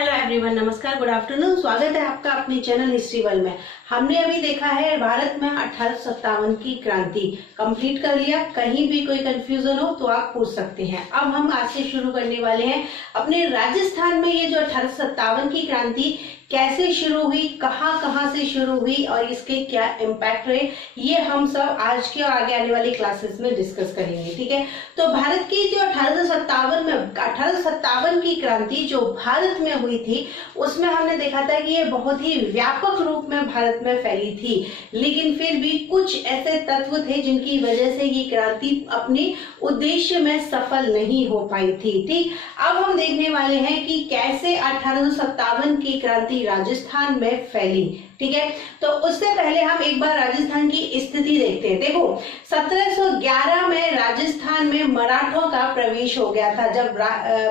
Hello everyone, नमस्कार, good afternoon. स्वागत है आपका अपने चैनल हिस्ट्री वर्ल्ड में। हमने अभी देखा है भारत में 1857 की क्रांति कंप्लीट कर लिया। कहीं भी कोई कंफ्यूजन हो तो आप पूछ सकते हैं। अब हम आज से शुरू करने वाले हैं अपने राजस्थान में ये जो 1857 की क्रांति कैसे शुरू हुई, कहाँ से शुरू हुई और इसके क्या इम्पैक्ट रहे, ये हम सब आज के और आगे आने वाली क्लासेस में डिस्कस करेंगे। ठीक है, तो भारत की जो 1857 की क्रांति जो भारत में हुई थी, उसमें हमने देखा था कि ये बहुत ही व्यापक रूप में भारत में फैली थी, लेकिन फिर भी कुछ ऐसे तत्व थे जिनकी वजह से ये क्रांति अपने उद्देश्य में सफल नहीं हो पाई थी। ठीक, अब हम देखने वाले हैं कि कैसे 1857 की क्रांति राजस्थान में फैली। ठीक है, तो उससे पहले हम एक बार राजस्थान की स्थिति देखते हैं। देखो, 1711 में राजस्थान में मराठों का प्रवेश हो गया था, जब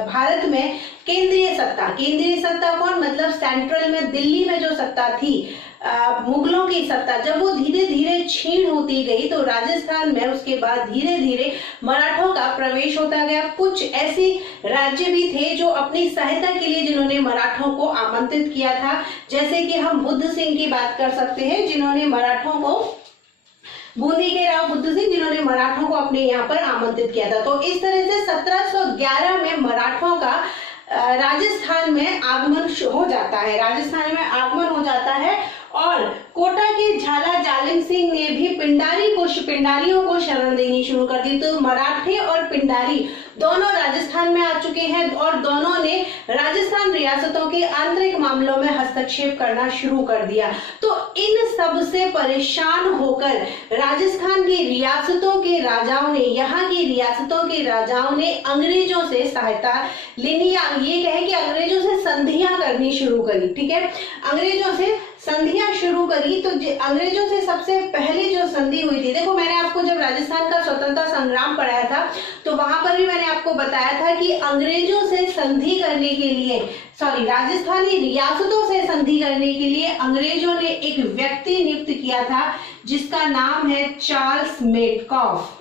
भारत में केंद्रीय सत्ता कौन, मतलब सेंट्रल में दिल्ली में जो सत्ता थी मुगलों की सत्ता, जब वो धीरे धीरे छीन होती गई तो राजस्थान में उसके बाद धीरे धीरे मराठों का प्रवेश होता गया। कुछ ऐसे राज्य भी थे जो अपनी सहायता के लिए जिन्होंने मराठों को आमंत्रित किया था, जैसे कि हम बुद्ध सिंह की बात कर सकते हैं, जिन्होंने मराठों को, बूंदी के राव बुद्ध सिंह, जिन्होंने मराठों को अपने यहाँ पर आमंत्रित किया था। तो इस तरह से 1711 में मराठों का राजस्थान में आगमन हो जाता है और कोटा के झाला जालिम सिंह ने भी पिंडारियों को शरण देनी शुरू कर दी। तो मराठे और पिंडारी दोनों राजस्थान में आ चुके हैं और दोनों ने राजस्थान रियासतों के आंतरिक मामलों में हस्तक्षेप करना शुरू कर दिया। तो इन सब से परेशान होकर राजस्थान की रियासतों के राजाओं ने, यहाँ की रियासतों के राजाओं ने अंग्रेजों से सहायता लेनी, या ये कहे कि अंग्रेजों से संधियां करनी शुरू करी। ठीक है, अंग्रेजों से संधियां शुरू करी। तो अंग्रेजों से सबसे पहले जो संधि हुई थी, देखो मैंने आपको जब राजस्थान का स्वतंत्रता संग्राम पढ़ाया था तो वहां पर भी मैंने आपको बताया था कि अंग्रेजों से संधि करने के लिए, राजस्थानी रियासतों से संधि करने के लिए अंग्रेजों ने एक व्यक्ति नियुक्त किया था जिसका नाम है चार्ल्स मेडकॉफ।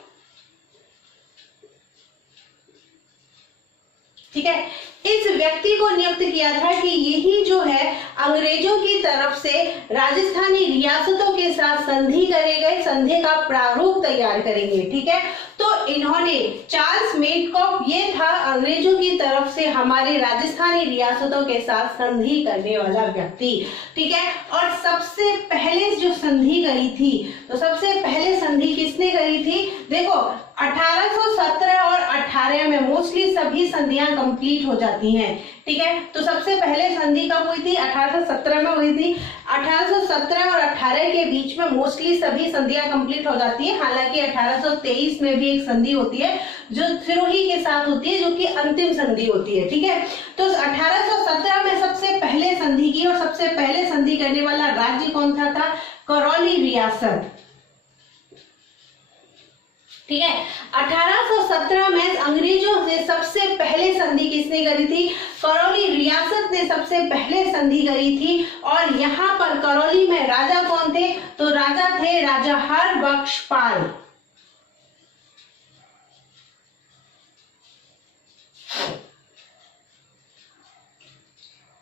ठीक है, इस व्यक्ति को नियुक्त किया था कि यही जो है अंग्रेजों की तरफ से राजस्थानी रियासतों के साथ संधि करेंगे, संधि का प्रारूप तैयार करेंगे। ठीक है, तो इन्होंने, चार्ल्स मेडकॉफ ये था अंग्रेजों की तरफ से हमारे राजस्थानी रियासतों के साथ संधि करने वाला व्यक्ति। ठीक है, और सबसे पहले जो संधि करी थी, तो सबसे पहले संधि किसने करी थी? देखो 1817 और 18 में मोस्टली सभी संधियां कंप्लीट हो जाती हैं। ठीक है, तो सबसे पहले संधि कब हुई थी? 1817 में हुई थी। 1817 और 18 के बीच में मोस्टली सभी संधियां कंप्लीट हो जाती है। हालांकि 1823 में भी एक संधि होती है जो सिरोही के साथ होती है, जो कि अंतिम संधि होती है। ठीक है, तो 1817 में सबसे पहले संधि की, और सबसे पहले संधि करने वाला राज्य कौन था? करौली रियासत। ठीक है, 1817 में अंग्रेजों से सबसे पहले संधि किसने करी थी? करौली रियासत ने सबसे पहले संधि करी थी। और यहाँ पर करौली में राजा कौन थे? तो राजा थे राजा हरबख्शपाल।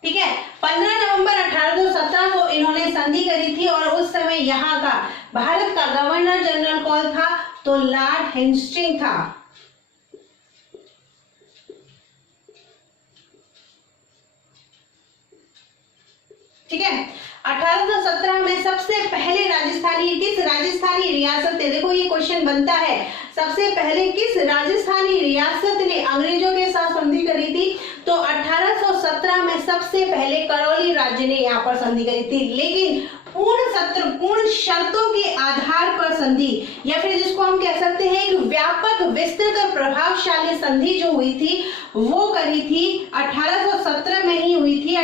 ठीक है, 15 नवंबर 1817 को इन्होंने संधि करी थी और उस समय यहाँ का भारत का गवर्नर जनरल कौन था? तो लॉर्ड हेस्टिंग्स था। ठीक है, 1817 में सबसे पहले किस राजस्थानी रियासत ने, देखो ये क्वेश्चन बनता है, सबसे पहले किस राजस्थानी रियासत ने अंग्रेजों के साथ संधि करी थी? तो 1817 में सबसे पहले करौली राज्य ने यहाँ पर संधि करी थी, लेकिन पूर्ण शर्तों के आधार पर संधि, या फिर जिसको हम कह सकते हैं एक व्यापक, विस्तृत और प्रभावशाली संधि जो हुई थी वो करी थी 1817 में ही हुई थी,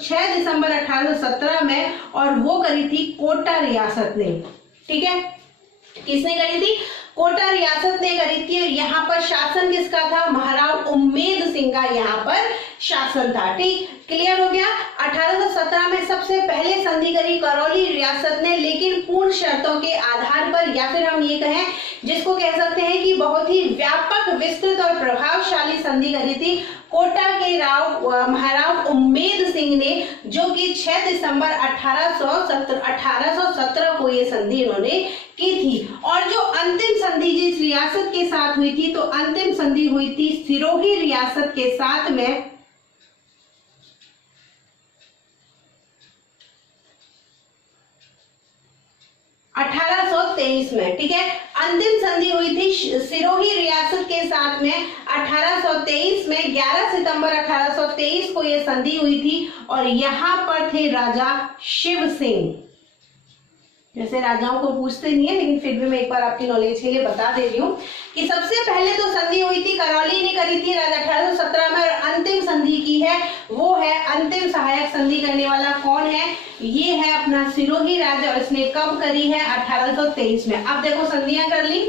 6 दिसंबर 1817 में, और वो करी थी कोटा रियासत ने। ठीक है, किसने करी थी? कोटा रियासत ने करी थी। यहाँ पर शासन किसका था? महाराव उम्मेद सिंह का यहाँ पर शासन था। ठीक, क्लियर हो गया। 1817 में सबसे पहले संधि करी करौली रियासत ने, लेकिन पूर्ण शर्तों के आधार पर, या फिर हम ये कहें जिसको कह सकते हैं कि बहुत ही व्यापक, विस्तृत और प्रभावशाली संधि करी थी कोटा के महाराव उम्मेद सिंह ने, जो कि 6 दिसंबर 1817 को ये संधि इन्होंने की थी। और जो अंतिम संधि जिस रियासत के साथ हुई थी, तो अंतिम संधि हुई थी सिरोही रियासत के साथ में 1823 में। ठीक है, अंतिम संधि हुई थी सिरोही रियासत के साथ में 1823 में। 11 सितंबर 1823 को यह संधि हुई थी और यहां पर थे राजा शिव सिंह। जैसे राजाओं को पूछते नहीं है, लेकिन फिर भी मैं एक बार आपकी नॉलेज के लिए बता दे रही हूँ कि सबसे पहले तो संधि हुई थी करौली ने करी थी राजा 1817 में, और अंतिम संधि की है वो है, अंतिम सहायक संधि करने वाला कौन है, ये है अपना सिरोही राज्य, और इसने कब करी है 1823 में। अब देखो संधियां कर ली।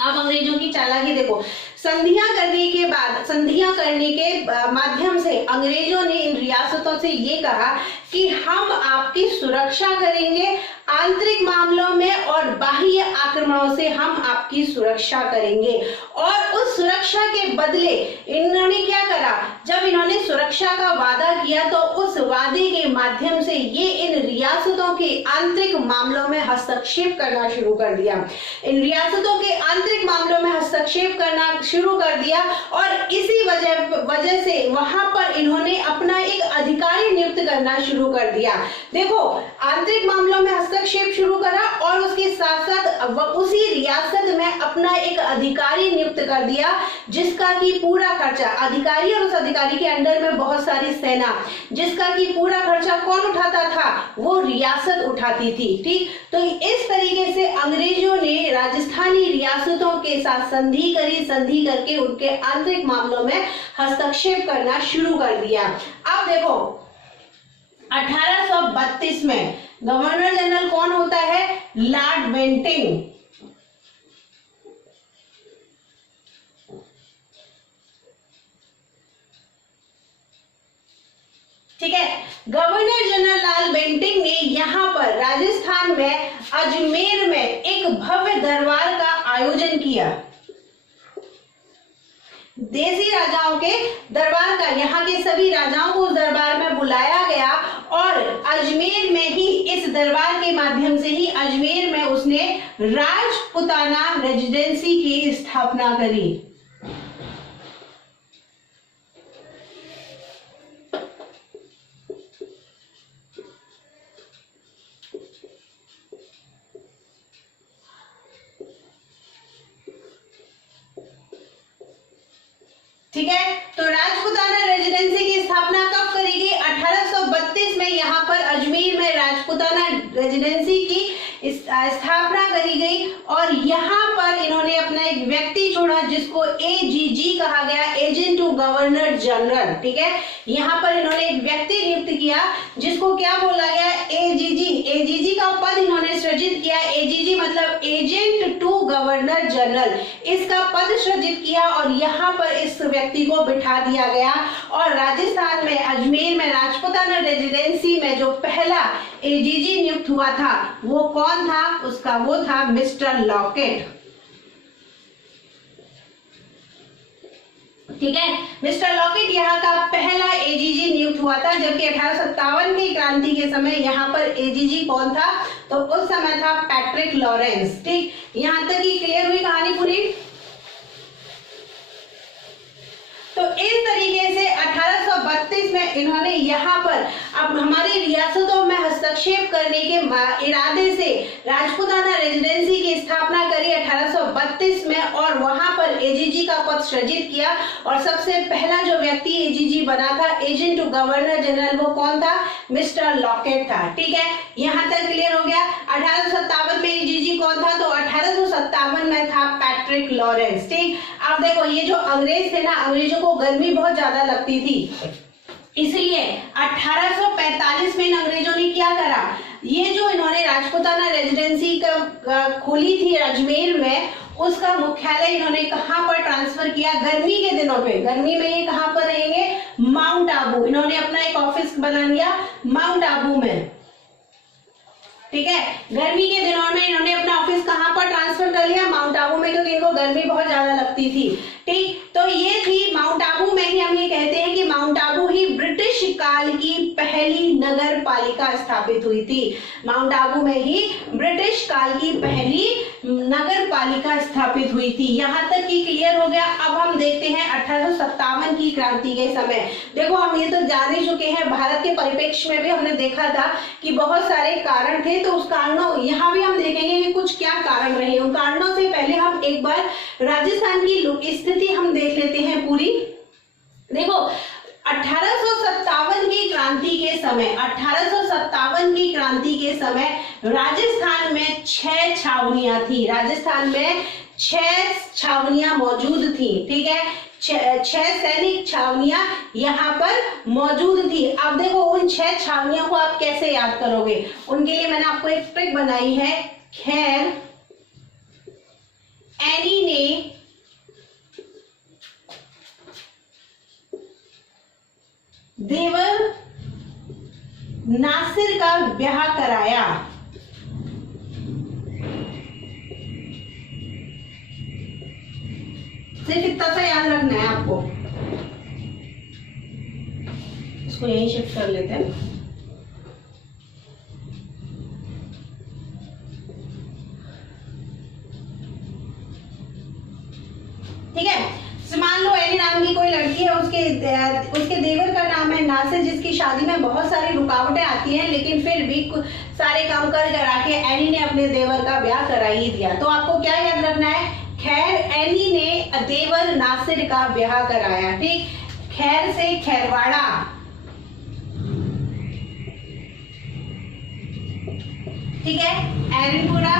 अब अंग्रेजों की चालाकी देखो, संधियां करने के बाद, संधियां करने के माध्यम से अंग्रेजों ने इन रियासतों से ये कहा कि हम आपकी सुरक्षा करेंगे आंतरिक मामलों में और बाह्य आक्रमणों से हम आपकी सुरक्षा करेंगे। और उस सुरक्षा के बदले इन्होंने क्या करा, जब इन्होंने सुरक्षा का वादा किया तो उस वादे के माध्यम से ये इन रियासतों के आंतरिक मामलों में हस्तक्षेप करना शुरू कर दिया। इन रियासतों के आंतरिक मामलों में हस्तक्षेप करना शुरू कर दिया, और इसी वजह से वहां पर इन्होंने अपना एक अधिकारी नियुक्त करना शुरू कर दिया। देखो, आंतरिक मामलों में हस्तक्षेप शुरू करा और उसके साथ साथ उसी रियासत में अपना एक अधिकारी नियुक्त कर दिया, जिसका की पूरा खर्चा, अधिकारी और उस अधिकारी के अंडर में बहुत सारी सेना, जिसका की पूरा खर्चा कौन उठाता था, वो रियासत उठाती थी। ठीक, तो इस तरीके से अंग्रेजों ने राजस्थानी रियासतों के साथ संधि करी, संधि करके उनके आंतरिक मामलों में हस्तक्षेप करना शुरू कर दिया। अब देखो 1832 में गवर्नर जनरल कौन होता है, लॉर्ड बेंटिंग। ठीक है, गवर्नर जनरल लॉर्ड बेंटिंग ने यहां पर राजस्थान में अजमेर में एक भव्य दरबार का आयोजन किया। देसी राजाओं के दरबार का, यहाँ के सभी राजाओं को उस दरबार में बुलाया गया, और अजमेर में ही इस दरबार के माध्यम से ही अजमेर में उसने राजपुताना रेजिडेंसी की स्थापना करी। ठीक है, तो राजपुताना रेजिडेंसी की स्थापना कब करी गई, 1832 में यहाँ पर अजमेर में राजपुताना रेजिडेंसी की स्थापना करी गई। और यहाँ पर इन्होंने अपना एक व्यक्ति छोड़ा जिसको एजीजी कहा गया, एजेंट टू गवर्नर जनरल। ठीक है, यहाँ पर इन्होंने एक व्यक्ति नियुक्त किया जिसको क्या बोला गया, एजीजी। एजीजी का पद इन्होंने सृजित किया, एजीजी मतलब एजेंट टू गवर्नर जनरल, इसका पद सृजित किया, और यहाँ पर इस व्यक्ति को बिठा दिया गया। और राजस्थान में अजमेर में राजपुताना रेजिडेंसी में जो पहला एजीजी नियुक्त हुआ था वो कौन था, उसका वो था मिस्टर लॉकेट। ठीक है, मिस्टर लॉकेट यहाँ का पहला एजीजी नियुक्त हुआ था, जबकि 1857 की क्रांति के समय यहाँ पर एजीजी कौन था, तो उस समय था पैट्रिक लॉरेंस। ठीक, यहाँ तक ही क्लियर हुई कहानी पूरी। तो इस तरीके से 1832 में इन्होंने यहाँ पर अब हमारी रियासतों में हस्तक्षेप करने के इरादे से राजपुताना रेजिडेंसी की स्थापना करी 1832 में, और वहां पर एजीजी का पद सृजित किया। और सबसे पहला जो व्यक्ति एजीजी बना था, एजेंट टू गवर्नर जनरल, वो कौन था, मिस्टर लॉकेट था। ठीक है, यहाँ तक क्लियर हो गया। 1857 में एजीजी कौन था, तो 1857 में था पैट्रिक लॉरेंस। ठीक, अब देखो ये जो अंग्रेज थे ना, अंग्रेजों को गर्मी बहुत ज्यादा लगती थी, इसलिए 1845 में इन अंग्रेजों ने क्या करा, ये जो इन्होंने राजपुताना रेजिडेंसी का खोली थी अजमेर में, उसका मुख्यालय इन्होंने कहां पर ट्रांसफर किया गर्मी के दिनों में। गर्मी में ये कहां पर रहेंगे? माउंट आबू। इन्होंने अपना एक ऑफिस बना लिया माउंट आबू में, ठीक है। गर्मी के दिनों में इन्होंने अपना ऑफिस कहां पर ट्रांसफर कर लिया? माउंट आबू में, क्योंकि इनको गर्मी बहुत ज्यादा लगती थी, ठीक। तो ये थी माउंट आबू में ही, हम ये कहते हैं कि माउंट आबू ही ब्रिटिश काल की पहली नगर पालिका स्थापित हुई थी। माउंट आबू में ही ब्रिटिश काल की पहली नगर पालिका स्थापित हुई थी। यहां तक कि क्लियर हो गया। अब हम देखते हैं 1857 की क्रांति के समय। देखो हम ये तो जान ही चुके हैं, भारत के परिप्रेक्ष्य में भी हमने देखा था कि बहुत सारे कारण थे, तो उस कारणों यहाँ भी हम देखेंगे कि कुछ क्या कारण रहे। उन कारणों से पहले हम एक बार राजस्थान की स्थिति हम देख लेते हैं पूरी। देखो 1857 की क्रांति के समय, 1857 की क्रांति के समय राजस्थान में 6 छावनियां थी। राजस्थान में 6 छावनियां मौजूद थी, ठीक है। 6 सैनिक छावनियां यहाँ पर मौजूद थी। अब देखो उन 6 छावनियों को आप कैसे याद करोगे, उनके लिए मैंने आपको एक ट्रिक बनाई है। खैर एनी ने देवर नासिर का ब्याह कराया। सिर्फ इतना सा याद रखना है आपको। इसको यहीं शिफ्ट कर लेते हैं। ठीक है, मान लो एनी नाम की कोई लड़की है, उसके देवर का नाम है नासिर, जिसकी शादी में बहुत सारी रुकावटें आती हैं, लेकिन फिर भी सारे काम कर करा के एनी ने अपने देवर का ब्याह करा ही दिया। तो आपको क्या याद रखना है? खैर एनी ने देवर नासिर का ब्याह कराया, ठीक। खैर से खैरवाड़ा, ठीक है। एरनपुरा,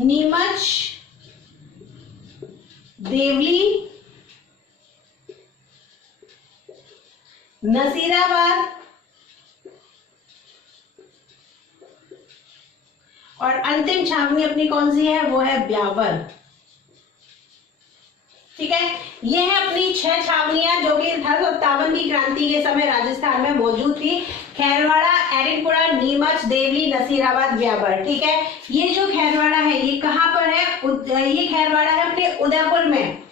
नीमच, देवली, नसीराबाद और अंतिम छावनी अपनी कौन सी है? वो है ब्यावर, ठीक है। ये है अपनी 6 छावनियां जो कि 1857 की क्रांति के समय राजस्थान में मौजूद थी। खैरवाड़ा, एरनपुरा, नीमच, देवली, नसीराबाद, ब्यावर, ठीक है। ये जो खैरवाड़ा है ये कहां पर है? ये खैरवाड़ा है अपने उदयपुर में,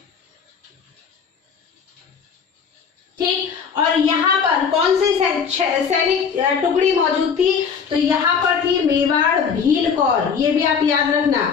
ठीक। और यहाँ पर कौन सी सैनिक टुकड़ी मौजूद थी? तो यहाँ पर थी मेवाड़ भील कौर, ये भी आप याद रखना,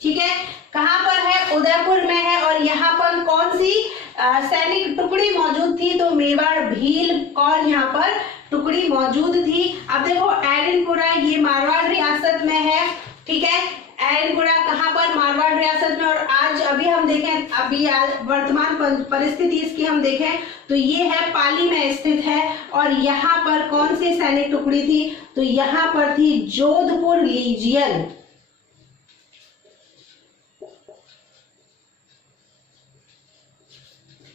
ठीक है। कहां पर है? उदयपुर में है। और यहाँ पर कौन सी सैनिक टुकड़ी मौजूद थी? तो मेवाड़ भील कौर यहाँ पर टुकड़ी मौजूद थी। अब देखो एरनपुरा ये मारवाड़ रियासत में है, ठीक है। एरनपुरा कहां पर? मारवाड़ रियासत में। और आज अभी हम देखें, अभी वर्तमान परिस्थिति इसकी हम देखें तो ये है पाली में स्थित है। और यहाँ पर कौन सी सैनिक टुकड़ी थी? तो यहाँ पर थी जोधपुर लीजियन,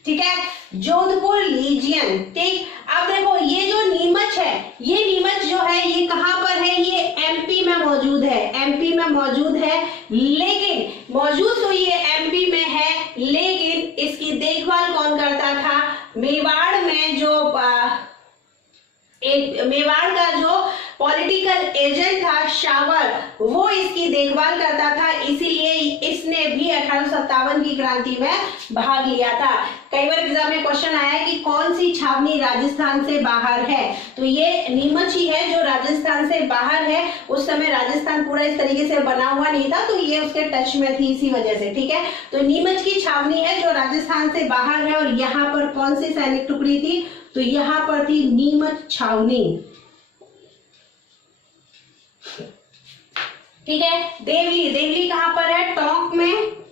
ठीक है। जोधपुर लीजियन, ठीक। अब देखो ये जो नीमच है, ये नीमच जो है ये कहां पर है? ये एमपी में मौजूद है, एमपी में मौजूद है। लेकिन मौजूद तो ये एमपी में है, लेकिन इसकी देखभाल कौन करता था? मेवाड़ में जो मेवाड़ का जो पॉलिटिकल एजेंट था शावर, वो इसकी देखभाल करता था। इसीलिए इसने भी 1857 की क्रांति में भाग लिया था। कई बार एग्जाम में क्वेश्चन आया है कि कौन सी छावनी राजस्थान से बाहर है? तो ये नीमच ही है जो राजस्थान से बाहर है। उस समय राजस्थान पूरा इस तरीके से बना हुआ नहीं था, तो ये उसके टच में थी इसी वजह से, ठीक है। तो नीमच की छावनी है जो राजस्थान से बाहर है। और यहाँ पर कौन सी सैनिक टुकड़ी थी? तो यहाँ पर थी नीमच छावनी, ठीक है। देवली, देवली कहां पर है? टोंक में।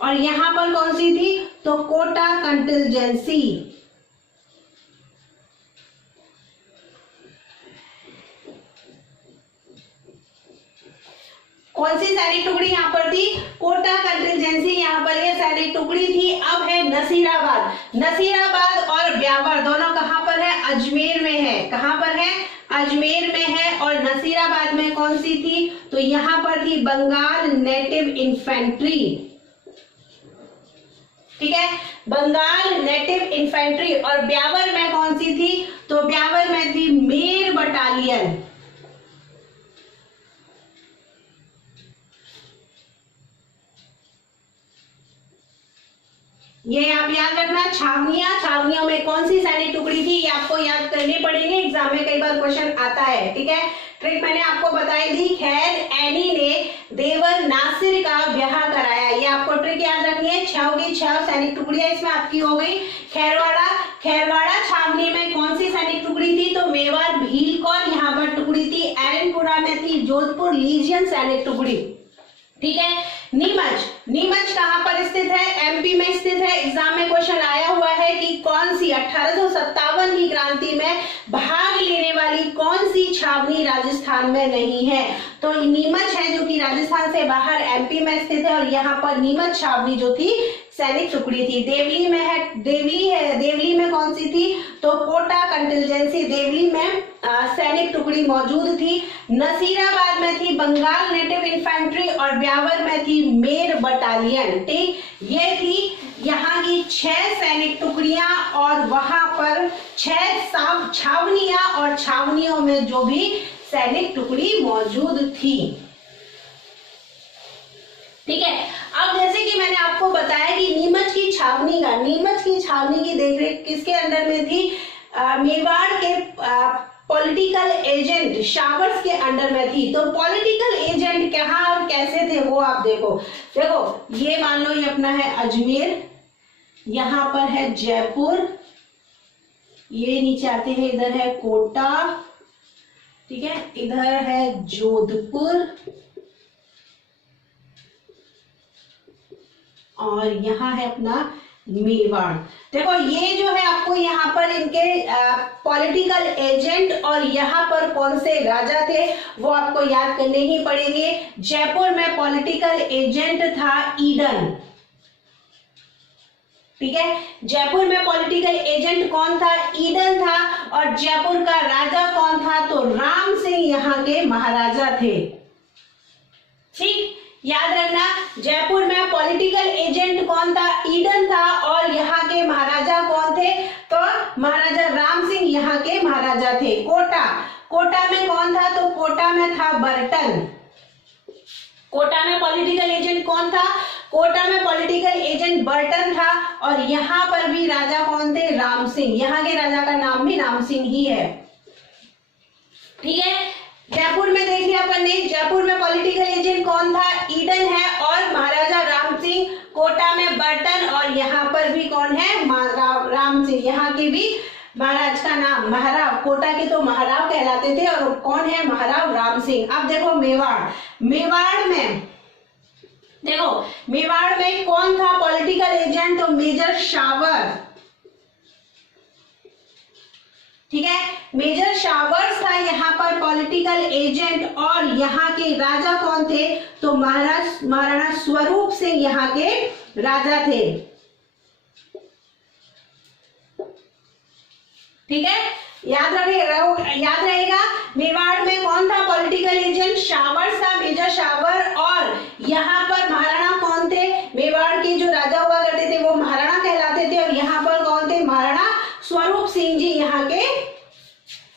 और यहां पर कौन सी थी? तो कोटा कंटिजेंसी, कौन सी सैनिक टुकड़ी यहाँ पर थी? कोटा कंटिजेंसी सैनिक टुकड़ी थी, अब है नसीराबाद। नसीराबाद और ब्यावर दोनों कहां पर है? अजमेर में है। कहां पर है? अजमेर में है। और नसीराबाद में कौन सी थी? तो यहां पर थी बंगाल नेटिव इन्फेंट्री। ठीक है, बंगाल नेटिव इन्फेंट्री। और ब्यावर में कौन सी थी? तो ब्यावर में थी मेर बटालियन। ये आप याद रखना। छावनियों में कौन सी सैनिक टुकड़ी थी, ये आपको याद करनी पड़ेगी, एग्जाम में कई बार क्वेश्चन आता है। ठीक है, ट्रिक मैंने आपको बताई दी। खैर एनी ने देवर नासिर का ब्याह कराया, ये आपको ट्रिक याद रखनी है। 6 की 6 सैनिक टुकड़ियां इसमें आपकी हो गई। खैरवाड़ा छावनी में कौन सी सैनिक टुकड़ी थी? तो मेवाड़ भील कौर यहाँ पर टुकड़ी थी। एरनपुरा में थी जोधपुर लीजियन सैनिक टुकड़ी। ठीक है, नीमच कहां पर स्थित है? एमपी में स्थित है। एग्जाम में क्वेश्चन आया हुआ है कि कौन सी 1857 की क्रांति में भाग लेने वाली कौन सी छावनी राजस्थान में नहीं है? तो नीमच है जो कि राजस्थान से बाहर एमपी में स्थित है। और यहाँ पर नीमच छावनी जो थी सैनिक टुकड़ी थी। देवली में है, देवली में कौन सी थी? तो कोटा कंटिजेंसी देवली में सैनिक टुकड़ी मौजूद थी। नसीराबाद में थी बंगाल नेटिव इन्फेंट्री और ब्यावर में थी मेर बटालियन। ठीक, ये थी यहाँ की 6 सैनिक टुकड़ियां और वहां पर 6 छावनियां और छावनियों में जो भी सैनिक टुकड़ी मौजूद थी। ठीक है, अब जैसे कि मैंने आपको बताया कि नीमच की छावनी की देखरेख किसके अंडर में थी? मेवाड़ के पॉलिटिकल एजेंट शावर्स के अंडर में थी। तो पॉलिटिकल एजेंट कहाँ और कैसे थे वो आप देखो। ये मान लो ये अपना है अजमेर, यहाँ पर है जयपुर, ये नीचे आते हैं, इधर है कोटा, ठीक है, इधर है जोधपुर और यहाँ है अपना मेवाड़। देखो ये जो है आपको यहाँ पर इनके पॉलिटिकल एजेंट और यहाँ पर कौन से राजा थे वो आपको याद करने ही पड़ेंगे। जयपुर में पॉलिटिकल एजेंट था ईडन। ठीक है, जयपुर में पॉलिटिकल एजेंट कौन था? ईडन था। और जयपुर का राजा कौन था? तो राम सिंह यहाँ के महाराजा थे। ठीक, याद रखना, जयपुर में पॉलिटिकल एजेंट कौन था? ईडन था। और यहाँ के महाराजा कौन थे? तो महाराजा राम सिंह यहाँ के महाराजा थे। कोटा में कौन था? तो कोटा में था बर्टन। कोटा में पॉलिटिकल एजेंट कौन था? कोटा में पॉलिटिकल एजेंट बर्टन था। और यहाँ पर भी राजा कौन थे? राम सिंह। यहाँ के राजा का नाम भी राम सिंह ही है। ठीक है, जयपुर में देख लिया अपन ने, जयपुर में पॉलिटिकल एजेंट कौन था? ईडन है और महाराजा राम सिंह। कोटा में बर्टन और यहाँ पर भी कौन है? राम सिंह। यहाँ के भी महाराज का नाम महाराव, कोटा के तो महाराव कहलाते थे और कौन है? महाराव राम सिंह। अब देखो मेवाड़ में कौन था पॉलिटिकल एजेंट? तो मेजर शावर। ठीक है, मेजर शावर्स था यहाँ पर पॉलिटिकल एजेंट। और यहाँ के राजा कौन थे? तो महाराणा स्वरूप सिंह यहाँ के राजा थे। ठीक है, याद रहेगा मेवाड़ में कौन था पॉलिटिकल एजेंट? शावर्स था, मेजर शावर। और यहाँ पर महाराणा कौन थे? मेवाड़ के जो राजा हुआ करते थे वो महाराणा कहलाते थे। और यहाँ पर कौन थे? महाराणा स्वरूप सिंह जी यहाँ के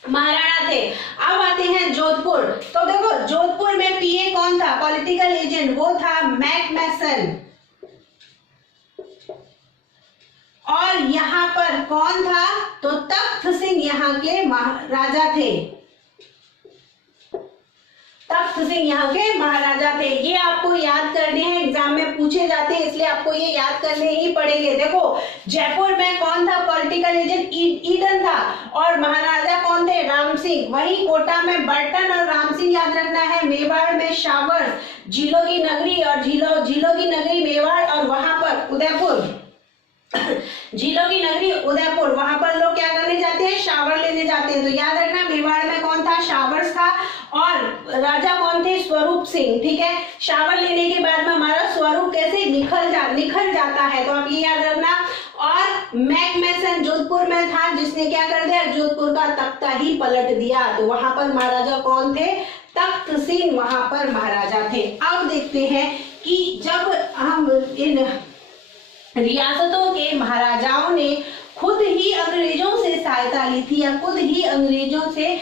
महाराणा थे। अब आते हैं जोधपुर। तो देखो जोधपुर में पीए कौन था पॉलिटिकल एजेंट? वो था मैकमेसन। और यहाँ पर कौन था? तो तख्त सिंह यहाँ के महाराजा थे। तख्त सिंह यहाँ के महाराजा थे। ये आपको याद करने हैं, एग्जाम में पूछे जाते हैं, इसलिए आपको ये याद करने ही पड़ेंगे। देखो जयपुर में कौन था पॉलिटिकल एजेंट? ईडन था। और महाराजा कौन थे? राम सिंह। वहीं कोटा में बर्टन और राम सिंह याद रखना है। मेवाड़ में शावर, झीलों की नगरी और झीलों की नगरी मेवाड़। और वहां पर उदयपुर, झीलों की नगरी उदयपुर, वहां पर लोग क्या करने जाते हैं? शावर लेने जाते हैं। तो याद रखना मेवाड़ में कौन था? शावर्स था। और राजा कौन थे? स्वरूप सिंह। ठीक है, शावर लेने के बाद में हमारा स्वरूप कैसे निखर जाता है। तो आप ये याद रखना। और मैकमेसन जोधपुर में था, जिसने क्या कर दिया, जोधपुर का तख्ता ही पलट दिया। तो वहां पर महाराजा कौन थे, तख्त सिंह वहां पर महाराजा थे। अब देखते हैं कि जब हम इन रियासतों के महाराजाओं ने खुद ही अंग्रेजों से सहायता ली थी या खुद ही अंग्रेजों से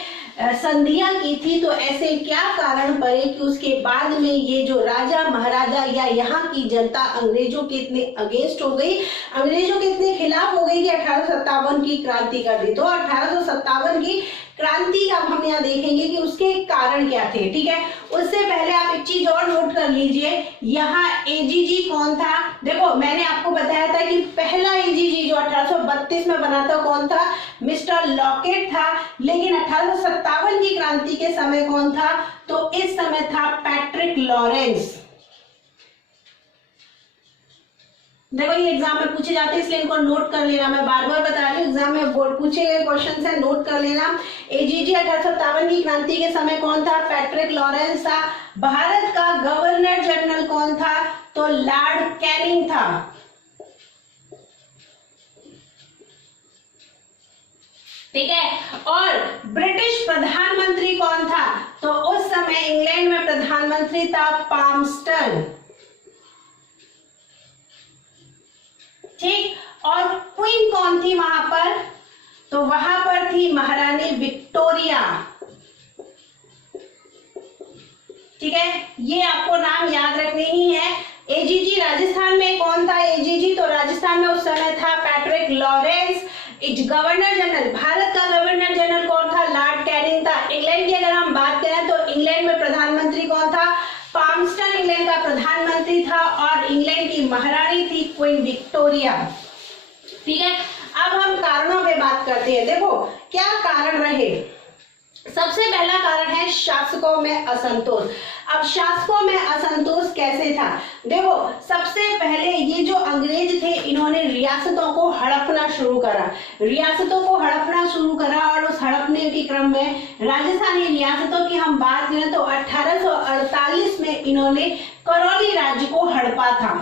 संधियां की थी, तो ऐसे क्या कारण पड़े कि उसके बाद में ये जो राजा महाराजा या यहाँ की जनता अंग्रेजों के इतने अगेंस्ट हो गई, अंग्रेजों के इतने खिलाफ हो गई कि 1857 की क्रांति कर दी। तो 1857 की क्रांति अब हम यहाँ देखेंगे कि उसके कारण क्या थे। ठीक है, उससे पहले आप एक चीज और नोट कर लीजिए, यहाँ एजीजी कौन था। देखो मैंने आपको बताया था कि पहला एजीजी जो 1832 में बना था कौन था, मिस्टर लॉकेट था। लेकिन 1857 की क्रांति के समय कौन था, तो इस समय था पैट्रिक लॉरेंस। देखो ये एग्जाम में पूछे जाते हैं, इसलिए इनको नोट कर लेना। मैं बार बार बता रही हूँ, एग्जाम में पूछे गए क्वेश्चन है, नोट कर लेना। एजीजी 1857 की क्रांति के समय कौन था, पैट्रिक लॉरेंस था। भारत का गवर्नर जनरल कौन था, तो लॉर्ड कैनिंग था। ठीक है, और ब्रिटिश प्रधानमंत्री कौन था, तो उस समय इंग्लैंड में प्रधानमंत्री था पाल्मस्टन। ठीक, और क्वीन कौन थी वहां पर, तो वहां पर थी महारानी विक्टोरिया। ठीक है, ये आपको नाम याद रखने ही है। एजीजी राजस्थान में कौन था, एजीजी तो राजस्थान में उस समय था Patrick Lawrence. Governor general, Bharat का गवर्नर जनरल कौन था, लॉर्ड कैनिंग था। इंग्लैंड की अगर हम बात करें तो इंग्लैंड में प्रधानमंत्री कौन था, पाल्मस्टन इंग्लैंड का प्रधानमंत्री था। और इंग्लैंड की महारानी थी क्वीन विक्टोरिया। ठीक है, अब हम कारणों पे बात करते हैं। देखो क्या कारण रहे। सबसे पहला कारण है शासकों में असंतोष। अब शासकों में असंतोष कैसे था, देखो सबसे पहले ये जो अंग्रेज थे इन्होंने रियासतों को हड़पना शुरू करा, रियासतों को हड़पना शुरू करा। और उस हड़पने के क्रम में राजस्थानी रियासतों की हम बात करें तो 1848 में इन्होंने करौली राज्य को हड़पा था।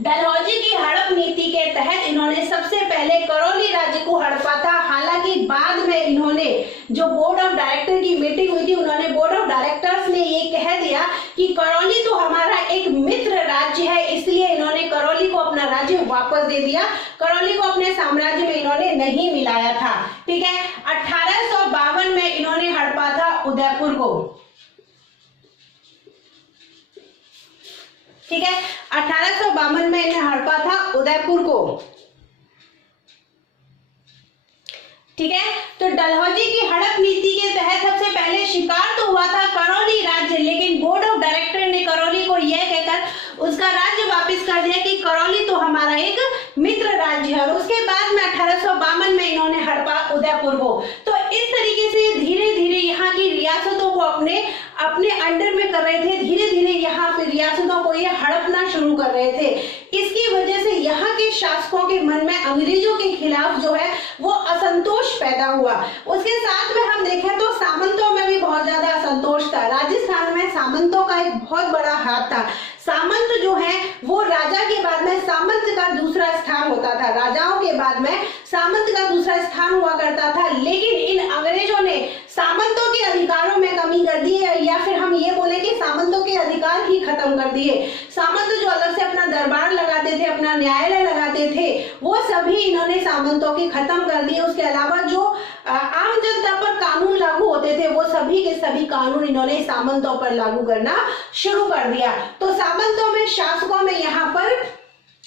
डलहौजी की हड़प नीति के तहत इन्होंने सबसे पहले करौली राज्य को हड़पा था। हालांकि बाद में इन्होंने जो बोर्ड ऑफ डायरेक्टर की मीटिंग हुई थी, उन्होंने बोर्ड ऑफ डायरेक्टर्स ने ये कह दिया कि करौली तो हमारा एक मित्र राज्य है, इसलिए इन्होंने करौली को अपना राज्य वापस दे दिया। करौली को अपने साम्राज्य में इन्होंने नहीं मिलाया था। ठीक है, 1852 में इन्होंने हड़पा था उदयपुर को। ठीक है, 1852 में इन्हें हड़पा था उदयपुर को। ठीक है, तो डलहौजी की हड़प नीति के तहत सबसे पहले शिकार तो हुआ था करौली राज्य, लेकिन बोर्ड ऑफ डायरेक्टर ने करौली को यह कहकर उसका राज्य वापस कर दिया कि करौली तो हमारा एक मित्र राज्य है। और उसके बाद में 1852 में इन्होंने हड़पा उदयपुर को। तो इस तरीके से धीरे धीरे यहाँ की रियासतों को अपने अंडर में कर रहे थे, धीरे धीरे यहाँ पे रियासतों को ये हड़पना शुरू कर रहे थे। इसकी वजह से यहाँ के शासकों के मन में अंग्रेजों के खिलाफ जो है वो असंतोष पैदा हुआ। उसके साथ में हम देखें तो सामंतों में भी बहुत ज्यादा असंतोष था। राजस्थान में सामंतों का एक बहुत बड़ा हाथ था। सामंत जो है वो राजा के बाद में सामंत का दूसरा स्थान होता था, राजाओं के बाद में सामंत का दूसरा स्थान हुआ करता था। लेकिन इन अंग्रेजों ने सामंतों के अधिकारों में कमी कर दी है, या फिर हम ये बोले कि सामंतों के अधिकार ही खत्म कर दिए। सामंत जो अलग से अपना दरबार लगाते थे, अपना न्यायालय लगाते थे, वो सभी इन्होंने सामंतों के खत्म कर दिए। उसके अलावा जो आम जनता पर कानून लागू होते थे वो सभी के सभी कानून इन्होंने सामंतों पर लागू करना शुरू कर दिया। तो सामंतों में, शासकों में यहाँ पर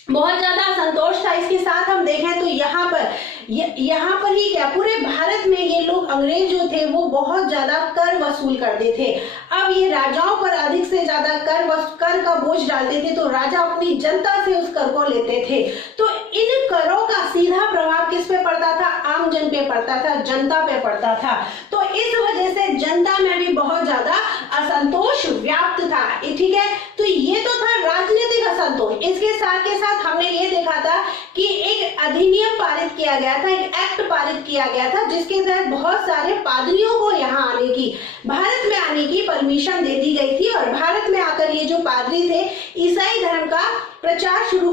बहुत ज्यादा असंतोष था। इसके साथ हम देखें तो यहाँ पर ही क्या पूरे भारत में ये लोग अंग्रेज जो थे वो बहुत ज्यादा कर वसूल करते थे। अब ये राजाओं पर अधिक से ज्यादा कर का बोझ डालते थे, तो राजा अपनी जनता से उस कर को लेते थे। तो इन करों का सीधा प्रभाव किस पे पड़ता था, आम जन पे पड़ता था, जनता पे पड़ता था। तो इस वजह से जनता में भी बहुत ज्यादा असंतोष व्याप्त था। ठीक है, तो ये तो था राजनीतिक असंतोष। इसके साथ के साथ हमने ये देखा था कि एक अधिनियम पारित किया गया था, एक एक्ट पारित किया गया था, जिसके तहत बहुत सारे पादरियों को यहाँ आने की, भारत में आने की परमिशन दे दी गई थी। और भारत में आकर ये जो पादरी थे, ईसाई धर्म का प्रचार शुरू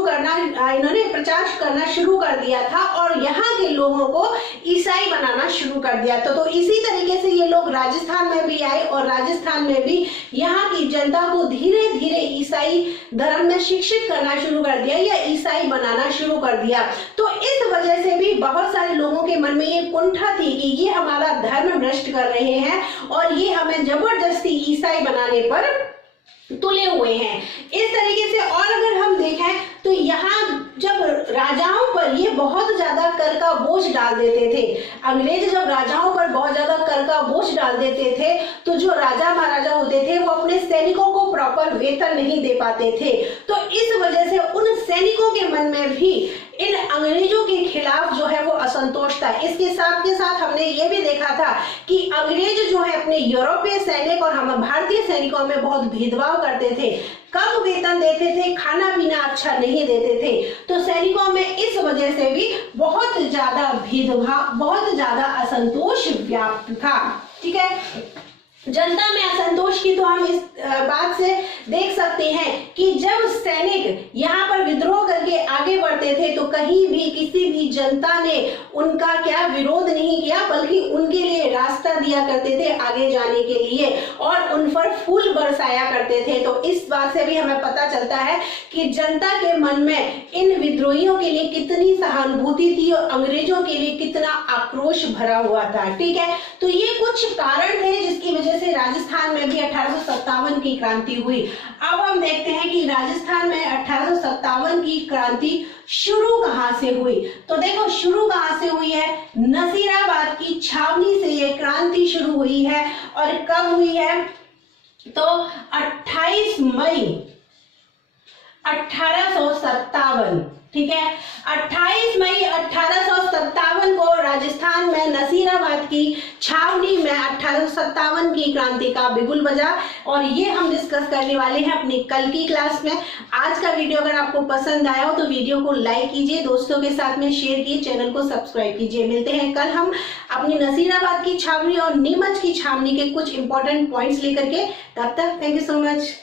करना इन्होंने प्रचार करना शुरू कर दिया था और यहाँ के लोगों को ईसाई बनाना शुरू कर दिया। तो इसी तरीके से ये लोग राजस्थान में भी आए और राजस्थान में भी यहाँ की जनता को धीरे धीरे ईसाई धर्म में शिक्षित करना शुरू कर दिया या ईसाई बनाना शुरू कर दिया। तो इस वजह से भी बहुत सारे लोगों के मन में ये कुंठा थी कि ये हमारा धर्म भ्रष्ट कर रहे हैं और ये हमें जबरदस्ती ईसाई बनाने पर तुले हुए हैं, इस तरीके से। और अगर हम देखें तो यहाँ जब राजाओं पर ये बहुत ज्यादा कर का बोझ डाल देते थे, अंग्रेज जब राजाओं पर बहुत ज्यादा कर का बोझ डाल देते थे, तो जो राजा महाराजा होते थे वो अपने सैनिकों को प्रॉपर वेतन नहीं दे पाते थे। तो इस वजह से उन सैनिकों के मन में भी इन अंग्रेजों के खिलाफ जो है वो असंतोष था। इसके साथ के साथ हमने ये भी देखा था कि अंग्रेज जो है अपने यूरोपीय सैनिक और हम भारतीय सैनिकों में बहुत भेदभाव करते थे, कम वेतन देते थे, खाना पीना अच्छा नहीं देते थे। तो सैनिकों में इस वजह से भी बहुत ज्यादा भेदभाव, बहुत ज्यादा असंतोष व्याप्त था। ठीक है, जनता में असंतोष की तो हम इस बात से देख सकते हैं कि जब सैनिक यहाँ पर विद्रोह करके आगे बढ़ते थे तो कहीं भी किसी भी जनता ने उनका क्या विरोध नहीं किया, बल्कि उनके लिए रास्ता दिया करते थे आगे जाने के लिए और उन पर फूल बरसाया करते थे। तो इस बात से भी हमें पता चलता है कि जनता के मन में इन विद्रोहियों के लिए कितनी सहानुभूति थी और अंग्रेजों के लिए कितना आक्रोश भरा हुआ था। ठीक है, तो ये कुछ कारण थे जिसकी वजह से राजस्थान में भी 1857 की क्रांति हुई। अब हम देखते हैं कि राजस्थान में 1857 की क्रांति शुरू कहां से हुई। तो देखो शुरू कहां से हुई है, नसीराबाद की छावनी से ये क्रांति शुरू हुई है। और कब हुई है, तो 28 मई 1857। ठीक है, 28 मई 1857 को राजस्थान में नसीराबाद की छावनी में 1857 की क्रांति का बिगुल बजा। और ये हम डिस्कस करने वाले हैं अपनी कल की क्लास में। आज का वीडियो अगर आपको पसंद आया हो तो वीडियो को लाइक कीजिए, दोस्तों के साथ में शेयर कीजिए, चैनल को सब्सक्राइब कीजिए। मिलते हैं कल हम अपनी नसीराबाद की छावनी और नीमच की छावनी के कुछ इंपॉर्टेंट पॉइंट्स लेकर के। तब तक थैंक यू सो मच।